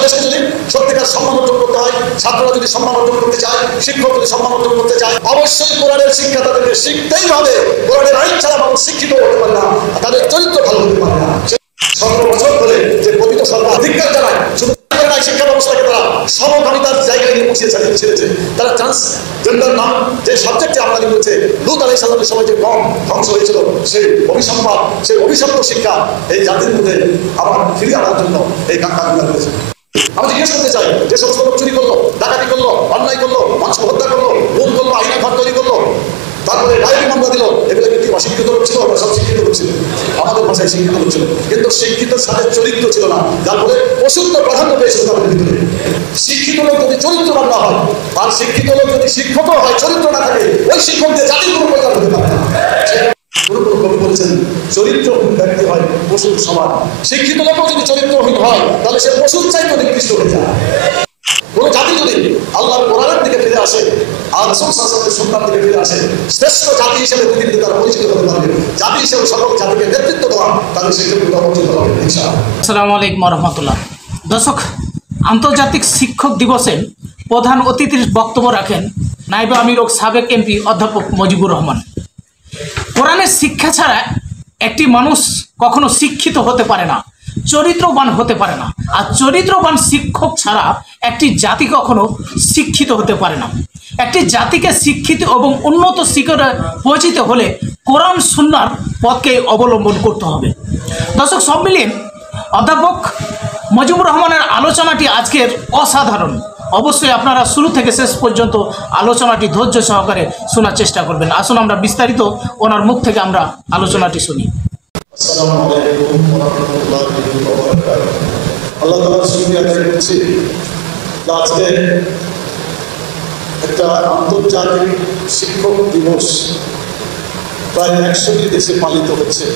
বাংলাদেশকে যদি সত্যিকার সম্মান অর্জন করতে হয়, ছাত্ররা যদি সম্মান অর্জন করতে চায়, শিক্ষক যদি সম্মান অর্জন করতে চায়, অবশ্যই কোরআনের শিক্ষা তাদেরকে শিখতেই হবে। কোরআনের আইন ছাড়া মানুষ শিক্ষিত হতে পারে না, তাদের চরিত্র ভালো হতে পারে না। 17 বছর ধরে যে পতিত সরকার ধিক্কার জানায়, শুধু শিক্ষা ব্যবস্থাকে তারা সমকামিতার জায়গায় নিয়ে পৌঁছে ছেড়েছে। তারা ট্রান্সজেন্ডার নাম যে সাবজেক্টে আমদানি করেছে, লূত আলাইহিস সালামের সময় যে কম ধ্বংস হয়েছিল, সেই অভিসম্পাদ, সেই অভিশপ্ত শিক্ষা এই জাতির মধ্যে আবার ফিরিয়ে আনার জন্য এই কাঙ্ক্ষা করেছে। আমি জিজ্ঞেস করতে চাই, যে সমস্ত লোক চুরি করলো, ডাকাতি করলো, অন্যায় করলো, মানুষকে হত্যা করলো, গুম করলো, আইনি ঘর তৈরি করলো, তারপরে ডায়েরি মামলা দিল, এগুলো কিন্তু অশিক্ষিত লোক ছিল, আমরা সব শিক্ষিত লোক ছিল, আমাদের ভাষায় শিক্ষিত লোক ছিল, কিন্তু শিক্ষিতের সাথে চরিত্র ছিল না, যার ফলে পশুত্ব প্রাধান্য পেয়েছিল তাদের ভিতরে। শিক্ষিত লোক যদি চরিত্রবান না হয়, আর শিক্ষিত লোক যদি শিক্ষক হয়, চরিত্র না থাকে, ওই শিক্ষকদের জাতির কোনো প্রচার হতে পারে না। কবি বলেছেন, চরিত্রহীন ব্যক্তি হয় পশুর সমান। শিক্ষিত লোকও যদি চরিত্রহীন হয়, তাহলে সে পশুর চাইতে নিকৃষ্ট হয়ে যায়। কোন জাতি যদি আল্লাহর কোরআনের দিকে ফিরে আসে, আর রাসূল সাল্লাল্লাহু আলাইহি ওয়াসাল্লামের সুন্নাহর দিকে ফিরে আসে, শ্রেষ্ঠ জাতি হিসেবে পৃথিবীতে তারা পরিচিত হতে পারবে। জাতি হিসেবে সকল জাতিকে নেতৃত্ব দেওয়া তাদের সেই জন্য অর্জিত হবে ইনশাআল্লাহ। আসসালামু আলাইকুম ওয়া রাহমাতুল্লাহ। দর্শক, আন্তর্জাতিক শিক্ষক দিবসে প্রধান অতিথির বক্তব্য রাখেন নায়েবে আমির ও সাবেক এমপি অধ্যাপক মুজিবুর রহমান। কোরআনের শিক্ষা ছাড়া একটি মানুষ কখনো শিক্ষিত হতে পারে না, চরিত্রবান হতে পারে না, আর চরিত্রবান শিক্ষক ছাড়া একটি জাতি কখনো শিক্ষিত হতে পারে না। একটি জাতিকে শিক্ষিত এবং উন্নত শিক্ষায় পৌঁছতে হলে কোরআন সুন্নাহর পথকে অবলম্বন করতে হবে। দর্শক, সব মিলিয়ে অধ্যাপক মুজিবুর রহমানের আলোচনাটি আজকের অসাধারণ। অবশ্যই আপনারা শুরু থেকে শেষ পর্যন্ত আলোচনাটি ধৈর্য সহকারে শোনার চেষ্টা করবেন। আসুন আমরা বিস্তারিত ওনার মুখ থেকে আমরা আলোচনাটি শুনি। আসসালামু আলাইকুম ওয়া রাহমাতুল্লাহি ওয়া বারাকাতুহু। আল্লাহ তাআলার শুকরিয়া আদায় করছি, আজকে একটা আন্তর্জাতিক শিক্ষক দিবস প্রায় 100টি দেশে পালিত হচ্ছে।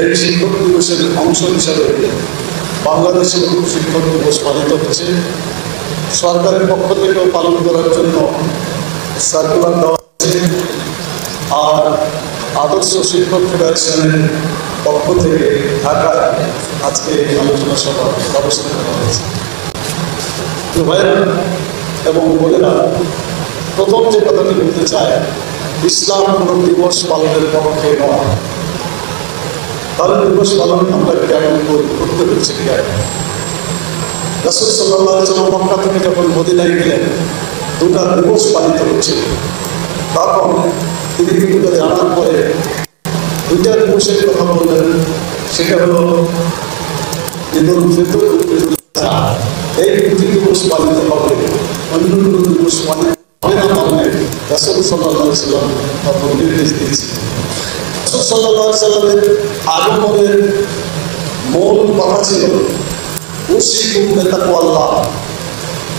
এই শিক্ষক দিবসের অংশ হিসাবে বাংলাদেশের শিক্ষক দিবস পালিত হচ্ছে। সরকারের পক্ষ থেকেও পালন করার জন্য সার্কুলার দেওয়া হচ্ছে, আর আদর্শ শিক্ষক ফেডারেশনের পক্ষ থেকে ঢাকায় আজকে এই আলোচনা সভার ব্যবস্থা করা হয়েছে। ভাইয়েরা এবং বোনেরা, প্রথম যে কথাটি বলতে চাই, ইসলাম কোনো দিবস পালনের পক্ষে নয়। তাহলে দিবস পালন আমরা কেমন করতে পেরেছি? রাসূল সাল্লাল্লাহু আলাইহি ওয়াসাল্লাম মক্কা থেকে যখন মদিনায় গেলেন, দুটা দিবস পালিত হচ্ছিল। তখন তিনি কিন্তু জানার পরে দুইটা দিবসের কথা বললেন, সেটা হলো ঈদুল ফিতর, এই দুটি দিবস পালিত হবে, অন্য কোনো দিবস পালিত হবে না। মানে রাসূল সাল্লাল্লাহু আলাইহি ওয়াসাল্লাম তখন নির্দেশ দিয়েছেন। রাসূল সাল্লাল্লাহু আলাইহি ওয়াসাল্লামের আগমনের মূল কথা ছিল, আল্লাহ,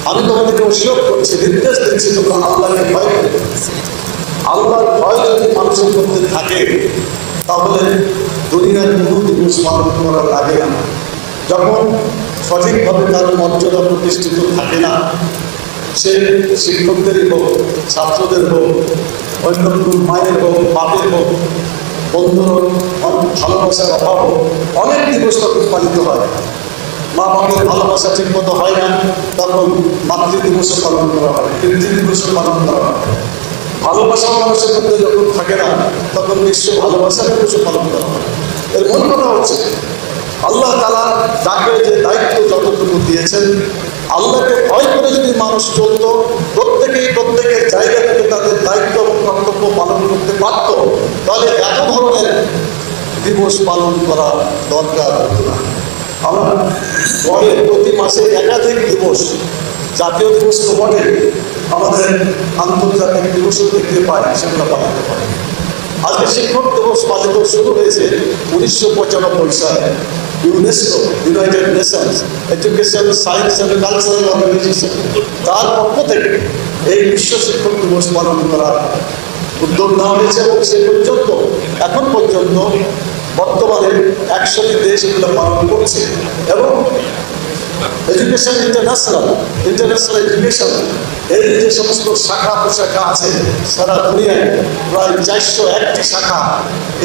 আমি তোমাদেরকে ওসিয়ত করছি, নির্দেশ দিচ্ছি, তোমরা আল্লাহকে ভয় করবে। আল্লাহর ভয় যদি মানুষের মধ্যে থাকে, তাহলে দুনিয়ার কোনো দিবস পালন করার লাগে না। যখন সঠিকভাবে তার মর্যাদা প্রতিষ্ঠিত থাকে না, সে শিক্ষকদেরই হোক, ছাত্রদের হোক, অন্য কোনো মায়ের হোক, বাপের হোক, বন্ধুর ভালোবাসার অভাব হোক, অনেক দিবস তখন পালিত হয়। মা বাবার ভালোবাসা ঠিক মতো হয় না, তখন মাতৃ দিবসও পালন করা হয়, পিতৃ দিবসও পালন করা হয়। ভালোবাসা মানুষের মধ্যে যখন থাকে না, তখন বিশ্ব ভালোবাসা দিবসও পালন করা হয়। এর মূল কথা হচ্ছে, আল্লাহ তাআলা যাকে যে দায়িত্ব যতটুকু দিয়েছেন, আল্লাহকে ভয় করে যদি মানুষ চলত, প্রত্যেকের জায়গা থেকে তাদের দায়িত্ব এবং কর্তব্য পালন করতে পারত, তাহলে এত ধরনের দিবস পালন করা দরকার হতো না। আমরা পরে প্রতি মাসে একাধিক দিবস, জাতীয় দিবস তো বটে, আমাদের আন্তর্জাতিক দিবসও দেখতে পাই, সেগুলো পালিত হয়। আজকে শিক্ষক দিবস পালিত শুরু হয়েছে 1995 সালে। UNESCO, united nations education, science and cultural organization, তার পক্ষ থেকে এই বিশ্ব শিক্ষক দিবস পালন করার উদ্যোগ নেওয়া হয়েছে এবং সে পর্যন্ত এখন পর্যন্ত বর্তমানে 100টি দেশ এগুলো পালন করছে। এবং এডুকেশন ইন্টারন্যাশনাল এডুকেশন, এই যে সমস্ত শাখা প্রশাখা আছে সারা দুনিয়ায়, প্রায় 401টি শাখা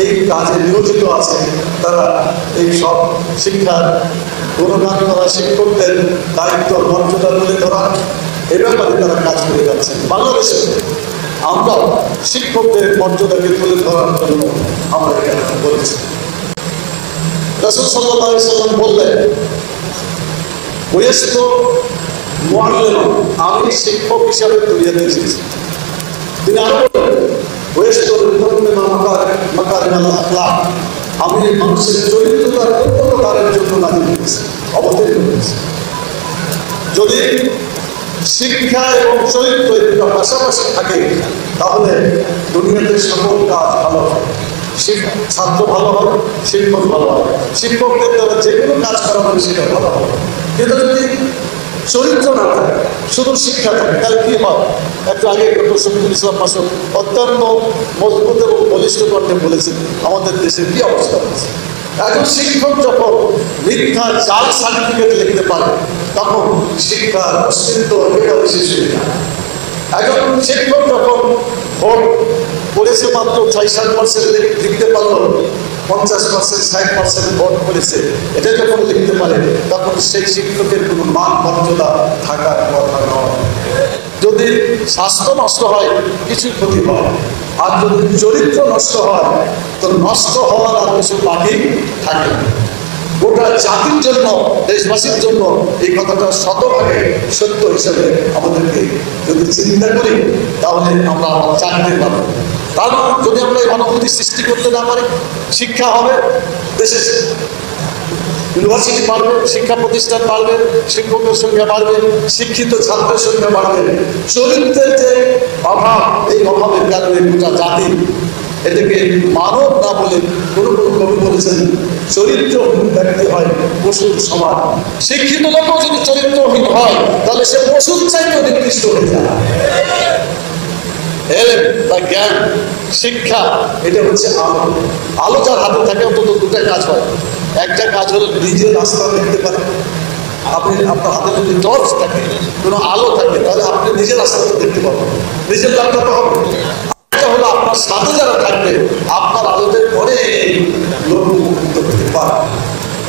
এই কাজে নিয়োজিত আছে। তারা এই সব শিক্ষার গুণগান করা, শিক্ষকদের দায়িত্ব মর্যাদা তুলে ধরা, এ ব্যাপারে তারা কাজ করে যাচ্ছেন। বাংলাদেশে আমরা শিক্ষকদের মর্যাদাকে তুলে ধরার জন্য আমরা এখানে বলেছি। রাসূল সাল্লাল্লাহু আলাইহি সাল্লাম বললেন, ওয়াইস্তু মুআল্লিমান, আমি শিক্ষক হিসাবে দুনিয়াতে এসেছি। তিনি আরো বলেন, ওয়াইস্তু মুতাম্মিমান মাকারিমাল আখলাক, আমি মানুষের চরিত্রতার উন্নততার জন্য নাজিল করেছি, অবতীর্ণ করেছি। যদি শিক্ষা এবং চরিত্র দুটো পাশাপাশি থাকে তাহলে দুনিয়াতে সকল কাজ ভালো হয়। ছাত্র ভালো হবে, শিক্ষক ভালো হবে, শিক্ষকদের দ্বারা যে কোনো কাজ করা হবে সেটা ভালো হবে। কিন্তু যদি চরিত্র না থাকে, শুধু শিক্ষা থাকে, তাহলে কি হয়? একটু আগে ডক্টর শফিকুল ইসলাম মাসুদ অত্যন্ত মজবুত এবং বলিষ্ঠ কণ্ঠে বলেছেন আমাদের দেশের কি অবস্থা হচ্ছে। একজন শিক্ষক যখন মিথ্যা জাল সার্টিফিকেট লিখতে পারে তখন শিক্ষার অস্তিত্ব একেবারে শেষ হয়ে যায়। একজন শিক্ষক যখন ভোট পড়েছে মাত্র ৬-৭% লিখতে পারলো, ৫০%, ৬০% ভোট পড়েছে, এটা যখন লিখতে পারে তখন সেই শিক্ষকের কোনো মান মর্যাদা থাকার কথা নয়। যদি স্বাস্থ্য নষ্ট হয় কিছু ক্ষতি হয়, আর যদি চরিত্র নষ্ট হয় তো নষ্ট হওয়ার আর কিছু বাকি থাকে না। গোটা জাতির জন্য, দেশবাসীর জন্য এই কথাটা শতভাগে সত্য হিসেবে আমাদেরকে যদি চিন্তা করি তাহলে আমরা চাকরি পাবো। কারণ যদি আমরা এই অনুভূতি সৃষ্টি করতে না পারি, শিক্ষা হবে, দেশে ইউনিভার্সিটি বাড়বে, শিক্ষা প্রতিষ্ঠান বাড়বে, শিক্ষকের সংখ্যা বাড়বে, শিক্ষিত ছাত্রের সংখ্যা বাড়বে। চরিত্রের যে অভাব, এই অভাবের কারণে গোটা জাতি এটাকে মানব না বলে কোনো কোনো কবি বলেছেন চরিত্রহীন ব্যক্তি হয় পশুর সমান। শিক্ষিত লোকও যদি চরিত্রহীন হয় তাহলে সে পশুর চাইতেও নির্দিষ্ট হয়ে যায়। বা জ্ঞান, শিক্ষা, এটা হচ্ছে আলো। আলো যার হাতে থাকে অন্তত দুটা কাজ হয়। একটা কাজ হলো নিজের রাস্তা দেখতে পারে। আপনি আপনার হাতে যদি টর্চ থাকে, কোনো আলো থাকে, তাহলে আপনি নিজের রাস্তাটা দেখতে পাবেন, নিজের লাভটা হবে। হলো আপনার সাথে যারা থাকবে আপনার আলোতে পরে লোক উপকৃত করতে পারে।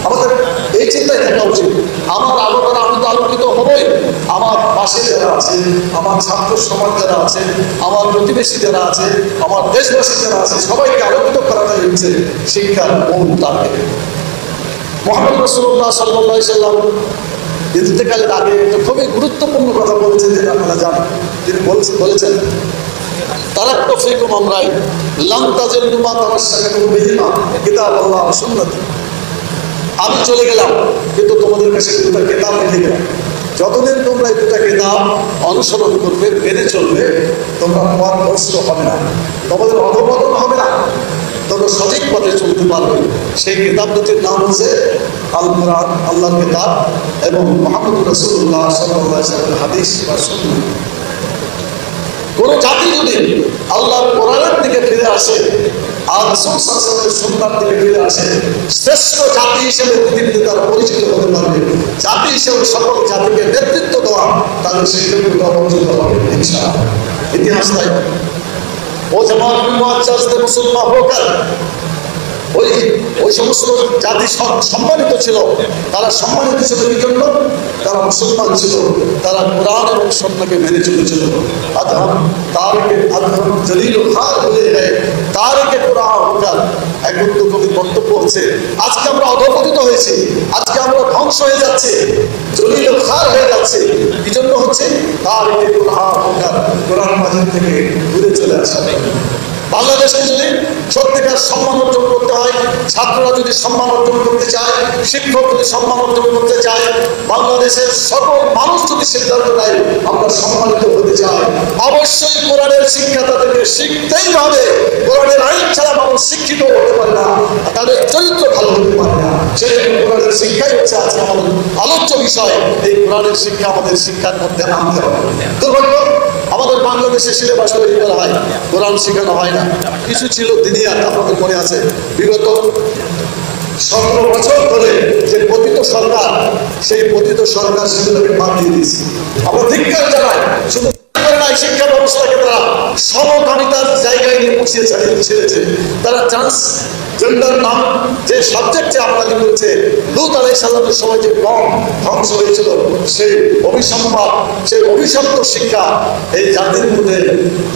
আমাদের এই চিন্তায় থাকা উচিত, আমার আলো দ্বারা আমি তো আলোকিত হবই, আমার পাশে যারা আছে, আমার ছাত্র সমাজ যারা আছে, আমার প্রতিবেশী যারা আছে, আমার দেশবাসী যারা আছে, সবাইকে আলোকিত করাটাই হচ্ছে শিক্ষার মূল টার্গেট। মুহাম্মদ রাসূলুল্লাহ সাল্লাল্লাহু আলাইহি সাল্লাম ইন্তেকালের আগে একটা খুবই গুরুত্বপূর্ণ কথা বলেছেন, যেটা আপনারা জানেন। তিনি বলেছেন, তারাক্তু ফীকুম আমরাইন লান তাজিল্লু মা তামাসসাকতুম বিহিমা কিতাবাল্লাহ ওয়া সুন্নতি। আমি চলে গেলাম কিন্তু তোমাদের কাছে দুটো কিতাব রেখে গেলাম। যতদিন তোমরা এই দুটো কিতাব অনুসরণ করবে, মেনে চলবে, তোমরা পথভ্রষ্ট হবে না, তোমাদের অধঃপতন হবে না, তোমরা সঠিক পথে চলতে পারবে। সেই কিতাব দুটির নাম হচ্ছে আল কোরআন, আল্লাহর কিতাব, এবং মুহাম্মদ রাসূলুল্লাহ সাল্লাল্লাহু আলাইহি ওয়াসাল্লামের হাদিস বা সুন্নাহ। কোন জাতি যদি আল্লাহর কোরআনের দিকে ফিরে আসে আর রাসূল সাল্লাল্লাহু আলাইহি ওয়াসাল্লামের সুন্নাহর দিকে ফিরে আসে, শ্রেষ্ঠ জাতি হিসেবে পৃথিবীতে তারা পরিচিত হতে পারবে। জাতি হিসেবে সকল জাতিকে নেতৃত্ব দেওয়া তাদের শিক্ষককে অর্জিত হবে ইনশাআল্লাহ। ইতিহাস তাই। ও জামাত মুআজ্জাজদের মুসলমান হোকার, ওই সমস্ত জাতি সম্মানিত ছিল। তারা সম্মানিত ছিল কি জন্য? তারা মুসলমান ছিল, তারা কোরআন এবং সুন্নাহকে মেনে চলেছিল। আদহাম তারিকে আদহাম জলিল খার হয়ে যায়, তারিকে কোরআন হোকার। এখন তো কবি বক্তব্য হচ্ছে আজকে আমরা অধঃপতিত হয়েছি, আজকে আমরা ধ্বংস হয়ে যাচ্ছি, জলিল খার হয়ে যাচ্ছে। কি জন্য হচ্ছে? তারিকে কোরআন হোকার, কোরআন মাজিদ থেকে দূরে চলে আসা। বাংলাদেশে যদি সত্যিকার সম্মান অর্জন করতে হয়, ছাত্ররা যদি সম্মান অর্জন করতে চায়, শিক্ষক যদি সম্মান অর্জন করতে চায়, বাংলাদেশের সকল মানুষ যদি সিদ্ধান্ত নেয় আমরা সম্মানিত হতে চাই, অবশ্যই কোরআনের শিক্ষা তাদেরকে শিখতেই হবে। কোরআনের আইন ছাড়া মানুষ শিক্ষিত হতে পারে না, তাদের চরিত্র ভালো হতে পারে না। সেই কোরআনের শিক্ষাই হচ্ছে আজকে আমাদের আলোচ্য বিষয়। এই কোরআনের শিক্ষা আমাদের শিক্ষার মধ্যে আনতে হবে। দুর্ভাগ্য, আমাদের বাংলাদেশে সিলেবাস তৈরি করা হয়, কোরআন শেখানো হয় না। কিছু ছিল দিনিয়াত, আপনাদের মনে আছে, বিগত 17 বছর ধরে যে পতিত সরকার, সেই পতিত সরকার সেগুলোকে বাদ দিয়ে দিয়েছে। আমরা ধিক্কার জানাই, শুধু এই শিক্ষা ব্যবস্থাকে তারা সমকামিতার জায়গায় নিয়ে বসিয়ে ছেড়েছে। তারা ট্রান্সজেন্ডার নাম যে সাবজেক্টে আমদানি করেছে, লূত আলাইহিস সালামের সময় যে কম ধ্বংস হয়েছিল, সেই অভিসম্পাদ, সেই অভিশপ্ত শিক্ষা এই জাতির মধ্যে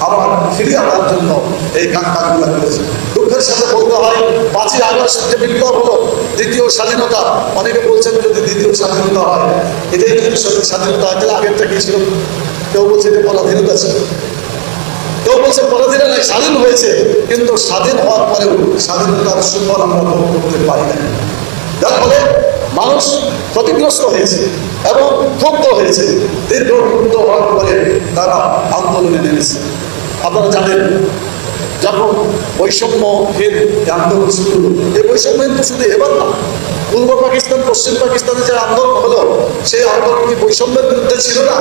আবার ফিরিয়ে আনার জন্য এই কাজগুলো করেছে। দুঃখের সাথে বলতে হয়, 5ই আগস্ট যে বিপ্লব হলো, দ্বিতীয় স্বাধীনতা, অনেকে বলছেন যদি দ্বিতীয় স্বাধীনতা হয়, এটাই যদি স্বাধীনতা হয় তাহলে আগেরটা কি ছিল? কেউ বলছে যে পরাধীনতা ছিল, কেউ বলছে পরাধীনতা নাই, স্বাধীন হয়েছে, কিন্তু স্বাধীন হওয়ার পরেও স্বাধীনতার সুফল আমরা ভোগ করতে পারি না। যার ফলে মানুষ ক্ষতিগ্রস্ত হয়েছে এবং ক্ষুব্ধ হয়েছে। দীর্ঘ ক্ষুব্ধ হওয়ার পরে তারা আন্দোলনে নেমেছে। আপনারা জানেন, যখন বৈষম্যহীন আন্দোলন শুরু হলো, এই বৈষম্যহীন তো শুধু এবার না, পূর্ব পাকিস্তান পশ্চিম পাকিস্তানে যে আন্দোলন হলো, সেই আন্দোলন কি বৈষম্যের বিরুদ্ধে ছিল না?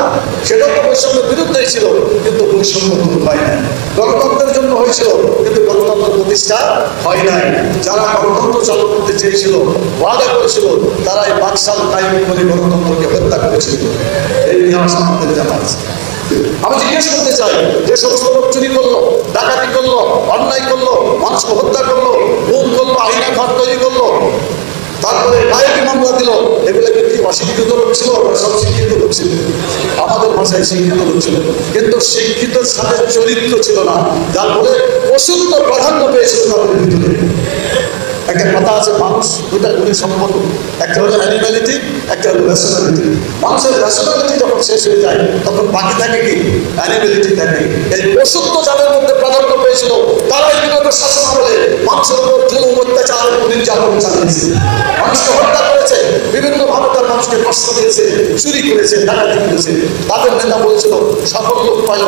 সেটাও তো বৈষম্যের বিরুদ্ধেই ছিল, কিন্তু বৈষম্য দূর হয় নাই। গণতন্ত্রের জন্য হয়েছিল, কিন্তু গণতন্ত্র প্রতিষ্ঠা হয় নাই। যারা গণতন্ত্র চালু করতে চেয়েছিল, ওয়াদা করেছিল, তারা এই বাকশাল কায়েম করে গণতন্ত্রকে হত্যা করেছিল। এই ইতিহাস আমাদের জানা আছে। আমি জিজ্ঞেস করতে চাই, যে সমস্ত লোক চুরি করলো, ডাকাতি করলো, অন্যায় করলো, মানুষকে হত্যা করলো, খুন করলো, আইনা ঘর তৈরি করলো, তারপরে গায়েবী মামলা দিল, এগুলো কি অশিক্ষিত লোক ছিল? সব শিক্ষিত লোক ছিল, আমাদের ভাষায় শিক্ষিত লোক ছিল, কিন্তু শিক্ষিতের সাথে চরিত্র ছিল না, যার ফলে অশুদ্ধ প্রাধান্য পেয়েছিল তাদের ভিতরে। একটা কথা আছে, মানুষ দুটা গুণে সম্পন্ন, একটা হলো অ্যানিম্যালিটি, একটা হলো ন্যাশনালিটি। মানুষের ন্যাশনালিটি যখন শেষ হয়ে যায়, তখন বাকি থাকে কি? অ্যানিম্যালিটি থাকে। এই অশুদ্ধ যাদের মধ্যে প্রাধান্য পেয়েছিল, তারাই বিগত শাসন করে মানুষের উপর জুলুম, অত্যাচার, নির্যাতন চালিয়েছে, মানুষকে হত্যা করেছে, বিভিন্নভাবে তার মানুষকে কষ্ট দিয়েছে, চুরি করেছে, ডাকাতি করেছে। তাদের নেতা বলেছিল সকল লোক পাইল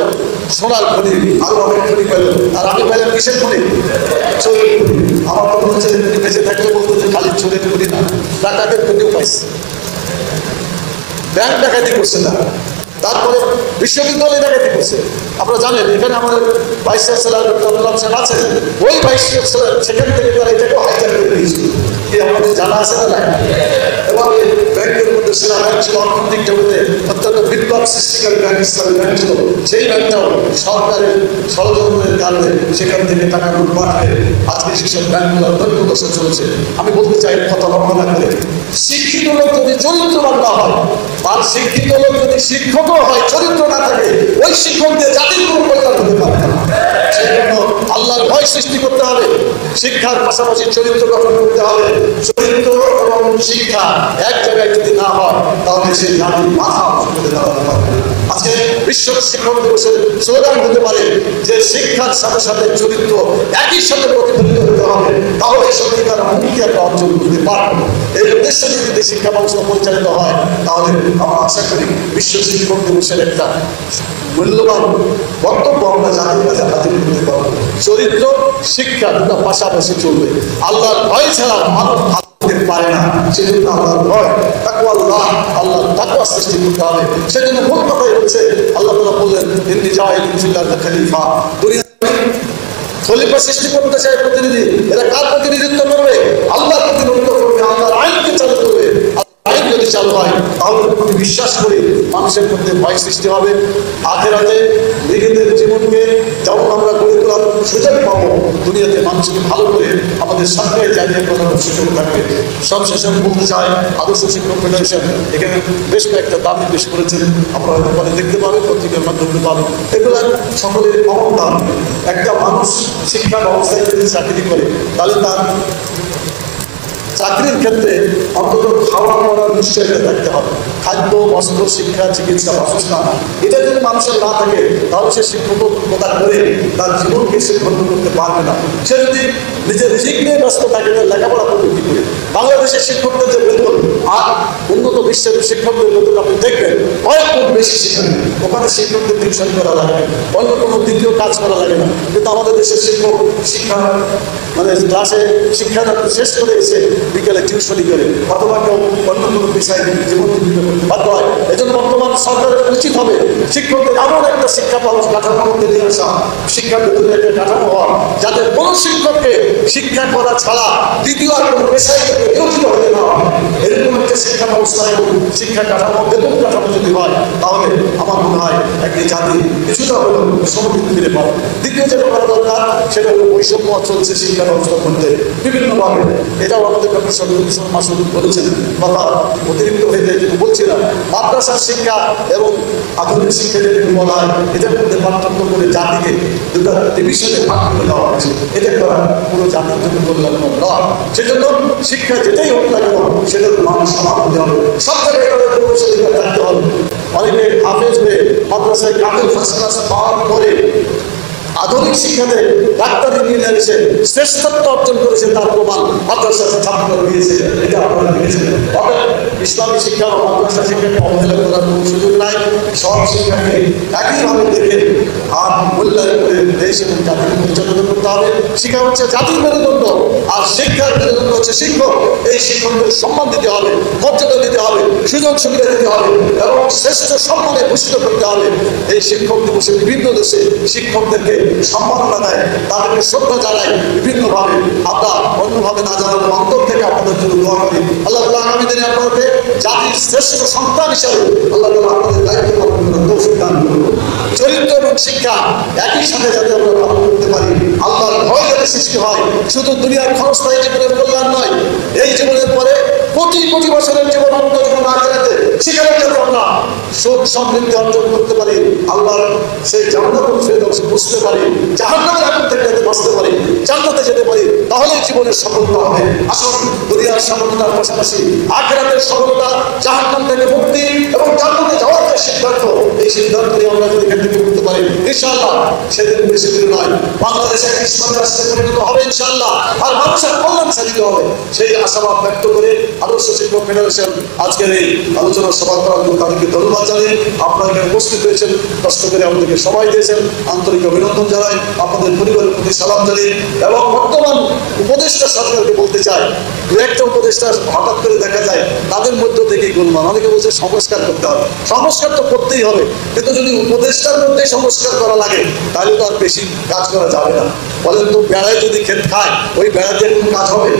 সোনার খনি, আরো অনেক খনি পাইল, আর আমি পাইলাম কিসের খনি? চোরের খনি। আমার তো মনে হচ্ছে বেঁচে থাকলে বলতো যে খালি চোরের খনি না, ডাকাতের খনিও পাইছে, ব্যাংক ডাকাতি করছে না, তারপরে বিশ্ববিদ্যালয় ডাকাতি করছে। আপনারা জানেন, এখানে আমাদের ভাইস চ্যান্সেলর ডক্টর আছেন, ওই ভাইস চ্যান্সেলর সেখান থেকে তারা এটাকে হাইজ্যাক করে দিয়েছিল। আমাদের জানা আছে না? এবং ব্যাংকের মধ্যে সেরা ব্যাংক ছিল, অর্থনৈতিক জগতে অত্যন্ত বিপ্লব সৃষ্টিকারী ব্যাংক ইসলামী ব্যাংক ছিল। সেই ব্যাংকটাও সরকারের ষড়যন্ত্রের কারণে সেখান থেকে টাকা লুটপাট হয়ে আজকে সেসব ব্যাংকগুলো দৈর্ঘ্য চলেছে। আমি বলতে চাই, কথা বর্ণনা করে, শিক্ষিত লোক যদি চরিত্রবান না হয়, আর শিক্ষিত লোক যদি শিক্ষকও হয়, চরিত্র না থাকে, ওই শিক্ষকদের জাতির কোনো কল্যাণ হতে পারে না। সেই জন্য আল্লাহর ভয় সৃষ্টি করতে হবে, শিক্ষার পাশাপাশি চরিত্র গঠন করতে হবে। চরিত্র এবং শিক্ষা এক জায়গায় যদি না হয়, তাহলে সেই জাতির মাথা করে দাঁড়াতে পারবে। আজকে বিশ্ব শিক্ষক দিবসের স্লোগান হতে পারে যে শিক্ষার সাথে সাথে চরিত্র একই সাথে প্রতিফলিত হতে হবে, তাহলে সত্যিকার মুক্তি একটা অর্জন করতে পারবো। এই উদ্দেশ্যে যদি শিক্ষা ব্যবস্থা পরিচালিত হয়, তাহলে আমরা আশা করি বিশ্ব শিক্ষক দিবসের একটা মূল্যবান বক্তব্য আমরা জাতির কাছে হাজির করতে পারবো। চরিত্র শিক্ষা দুটো পাশাপাশি চলবে। আল্লাহর ভয় ছাড়া মানব হাতে পারে না, সেজন্য আল্লাহর ভয়, তাকওয়া, আল্লাহর তাকওয়া সৃষ্টি করতে হবে। সেজন্য মূল কথাই হচ্ছে, আল্লাহ তাআলা বললেন, ইন্নী জাইলুন ফিল আরদি খলিফা। দুনিয়াতে খলিফা সৃষ্টি করতে চায় প্রতিনিধি, এরা কার প্রতিনিধিত্ব করবে? আল্লাহর প্রতিনিধিত্ব করবে, আল্লাহর আইনকে চালু করবে। আইন যদি চালু হয়, তাহলে প্রতি বিশ্বাস করে মানুষের মধ্যে ভয় সৃষ্টি হবে। আখেরাতে নিজেদের জীবনকে যেমন আমরা গড়ে তোলার সুযোগ পাবো, দুনিয়াতে মানুষকে ভালো করে আমাদের সামনে জায়গায় করার সুযোগ থাকবে। সবশেষে আমি বলতে চাই, আদর্শ শিক্ষক ফেডারেশন এখানে বেশ কয়েকটা দাবি পেশ করেছেন, আপনারা পরে দেখতে পাবেন, পত্রিকার মাধ্যমে পাবেন। এগুলো সকলের কমন দাবি। একটা মানুষ শিক্ষা ব্যবস্থায় যদি চাকরি করে, তাহলে তার চাকরির ক্ষেত্রে অন্তত খাওয়া পড়ার নিশ্চয়তা থাকতে হবে। খাদ্য, বস্ত্র, শিক্ষা, চিকিৎসা, বাসস্থান, এটা যদি মানুষের না থাকে, তাহলে সে শিক্ষকতা করে তার জীবনকে সে বন্ধ করতে পারবে না। সে যদি নিজের রিজিক নিয়ে ব্যস্ত থাকে, তার লেখাপড়া করবে কি করে? বাংলাদেশের শিক্ষকদের যে বেতন আর উন্নত বিশ্বের শিক্ষকদের বেতন আপনি দেখবেন কয়েক গুণ বেশি সেখানে। ওখানে শিক্ষকদের টিউশন করা লাগে, অন্য কোনো দ্বিতীয় কাজ করা লাগে না। কিন্তু আমাদের দেশের শিক্ষক শিক্ষা মানে ক্লাসে শিক্ষাটা শেষ করে এসে বিকেলে টিউশনি করে, অথবা কেউ অন্য কোনো পেশায় জীবন জীবিত করতে বাধ্য হয়। এই জন্য বর্তমান বর্তমান সরকারের উচিত হবে শিক্ষকদের এমন একটা শিক্ষা কাঠামোর মধ্যে নিয়ে আসা, শিক্ষার ভিতরে একটা কাঠামো হওয়া, যাতে কোনো শিক্ষককে শিক্ষা করা ছাড়া দ্বিতীয় আর কোনো পেশায় নিয়োজিত হতে না হয়। এরকম একটা শিক্ষা ব্যবস্থা এবং শিক্ষা কাঠামো, বেতন কাঠামো যদি হয়, তাহলে আমার মনে হয় একটি জাতি কিছুটা হলেও সমৃদ্ধি ফিরে পাবে। দ্বিতীয় যেটা করা দরকার সেটা হলো বৈষম্য চলছে শিক্ষা ব্যবস্থার মধ্যে বিভিন্নভাবে। এটাও আমাদের ডক্টর শফিকুল ইসলাম মাসুদ বলেছেন, কথা অতিরিক্ত হয়ে যায় যেটা বলছিলাম, মাদ্রাসার শিক্ষা এবং আধুনিক শিক্ষা যেটা বলা হয়, এটার মধ্যে পার্থক্য করে জাতিকে দুটা ডিভিশনে ভাগ করে দেওয়া হয়েছে। এটা করা পুরো জাতির জন্য কল্যাণকর নয়। সেজন্য শিক্ষা যেটাই হোক না কেন সেটার মান সমান হতে হবে, সব জায়গায় থাকতে হবে। অনেকে হাফেজ হয়ে মাদ্রাসায় কামেল ফার্স্ট ক্লাস পাওয়ার পরে আধুনিক শিক্ষাতে ডাক্তার ইঞ্জিনিয়ার এসে শ্রেষ্ঠত্ব অর্জন করেছে, তার প্রমাণ মাদ্রাসাতে ছাত্র দিয়েছে। এটা আপনারা দেখেছেন। ইসলামী শিক্ষা ও মাদ্রাসা শিক্ষাকে অবহেলা করার কোনো সুযোগ নাই। সব শিক্ষাকে একইভাবে দেখে আর মূল্যায়ন করে দেশ এবং জাতিকে পরিচালনা করতে হবে। শিক্ষা হচ্ছে জাতির মেরুদণ্ড, আর শিক্ষার মেরুদণ্ড হচ্ছে শিক্ষক। এই শিক্ষকদের সম্মান দিতে হবে, মর্যাদা দিতে হবে, সুযোগ সুবিধা দিতে হবে এবং শ্রেষ্ঠ সম্মানে ভূষিত করতে হবে। এই শিক্ষক দিবসে বিভিন্ন দেশে শিক্ষকদেরকে সম্মাননা দেয়, তাদেরকে শ্রদ্ধা জানায় বিভিন্নভাবে। আমরা অন্যভাবে না জানাবো, অন্তর থেকে আপনাদের জন্য দোয়া করি। আল্লাহ তাআলা আগামী দিনে আপনাদেরকে জাতির শ্রেষ্ঠ সন্তান হিসাবে আল্লাহ তাআলা আপনাদের দায়িত্ব পালন করার তৌফিক দান করুন। চরিত্র এবং শিক্ষা একই সাথে যাতে আমরা পালন করতে পারি, আল্লাহর ভয় যাতে সৃষ্টি হয়, শুধু দুনিয়ার ক্ষণস্থায়ী জীবনের কল্যাণ নয়, এই জীবনের পরে কোটি কোটি বছরের জীবন অন্তর জীবন আখিরাতে সেখানে যাতে আমরা সুখ সমৃদ্ধি অর্জন করতে পারি, আল্লাহর সেই জান্নাতুল ফেরদাউসে বসতে পারি, জাহান্নামের আগুন থেকে যাতে বাঁচতে পারি, জান্নাতে যেতে পারি, তাহলে জীবনের সফলতা হবে। আসুন দুনিয়ার সফলতার পাশাপাশি আখিরাতের সফলতা, জাহান্নাম থেকে মুক্তি এবং জান্নাতে যাওয়ার যে সিদ্ধান্ত, এই সিদ্ধান্ত নিয়ে আমরা যদি এখান থেকে করতে পারি, ইনশাআল্লাহ সেদিন বেশি দূরে নয়, বাংলাদেশে ইসলামী রাষ্ট্রে পরিণত হবে ইনশাআল্লাহ, আর মানুষের কল্যাণ সাধিত হবে। সেই আশাবাদ ব্যক্ত করে আদর্শ শিক্ষক ফেডারেশন আজকের এই আলোচনা সভা করার জন্য তাদেরকে ধন্যবাদ জানিয়ে আপনারা এখানে উপস্থিত হয়েছেন, কষ্ট করে আমাদেরকে সময় দিয়েছেন, আন্তরিক অভিনন্দন জানাই, আপনাদের পরিবারের প্রতি সালাম জানিয়ে এবং বর্তমান উপদেষ্টা সরকারকে বলতে চাই, দু একটা উপদেষ্টা হঠাৎ করে দেখা যায় তাদের মধ্য থেকেই গোলমাল। অনেকে বলছে সংস্কার করতে হবে, সংস্কার তো করতেই হবে, কিন্তু যদি উপদেষ্টার মধ্যে সংস্কার করা লাগে তাহলে তো আর বেশি কাজ করা যাবে না। বলেন তো, বেড়ায় যদি ক্ষেত খায় ওই বেড়া দিয়ে কোনো কাজ হবে?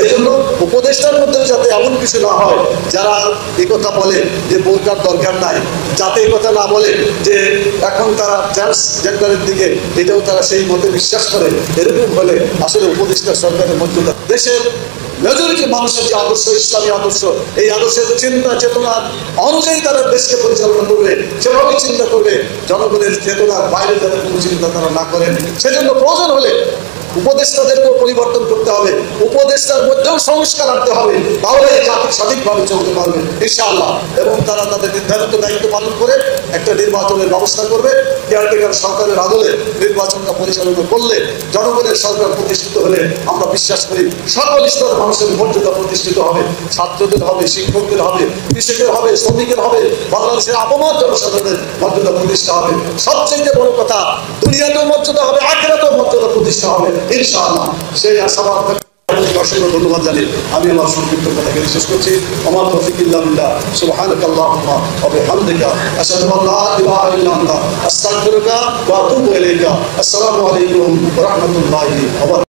এই জন্য উপদেষ্টার মধ্যে যাতে এমন কিছু না হয় যারা এই কথা বলে যে বোরকার দরকার নাই, যাতে এই কথা না বলে যে এখন তারা ট্রান্সজেন্ডারের দিকে, এটাও তারা সেই মতে বিশ্বাস করে, এরকম হলে আসলে উপদেষ্টা সরকারের মর্যাদা, দেশের মেজরিটি মানুষের যে আদর্শ, ইসলামী আদর্শ, এই আদর্শের চিন্তা চেতনা অনুযায়ী তারা দেশকে পরিচালনা করবে, সেভাবে চিন্তা করবে, জনগণের চেতনার বাইরে যাতে কোনো চিন্তা তারা না করেন। সেজন্য প্রয়োজন হলে উপদেষ্টাদেরকেও পরিবর্তন করতে হবে, উপদেষ্টার মধ্যেও সংস্কার আনতে হবে, তাহলে এই জাতি সঠিকভাবে চলতে পারবে ইনশাআল্লাহ। এবং তারা তাদের নির্ধারিত দায়িত্ব পালন করে একটা নির্বাচনের ব্যবস্থা করবে। কেয়ারটেকার সরকারের আদলে নির্বাচনটা পরিচালনা করলে, জনগণের সরকার প্রতিষ্ঠিত হলে আমরা বিশ্বাস করি সকল স্তরের মানুষের মর্যাদা প্রতিষ্ঠিত হবে, ছাত্রদের হবে, শিক্ষকদের হবে, কৃষকের হবে, শ্রমিকের হবে, বাংলাদেশের আপামর জনসাধারণের মর্যাদা প্রতিষ্ঠা হবে। সবচেয়ে বড় কথা, দুনিয়াতেও মর্যাদা হবে, আখিরাতেও মর্যাদা প্রতিষ্ঠা হবে ইনশাআল্লাহ। সেই আশাবাদ অসংখ্য ধন্যবাদ জানিয়ে আমি আমার সংক্ষিপ্ত কথাকে শেষ করছি। আমার তৌফিক ইল্লা বিল্লাহ, সুবহানাকাল্লাহুম্মা ওয়া বিহামদিকা, আশহাদু আল্লা ইলাহা ইল্লা আনতা, আস্তাগফিরুকা ওয়া আতুবু ইলাইকা। আসসালামু আলাইকুম ওয়া রাহমাতুল্লাহি ওয়া বারাকাতুহু।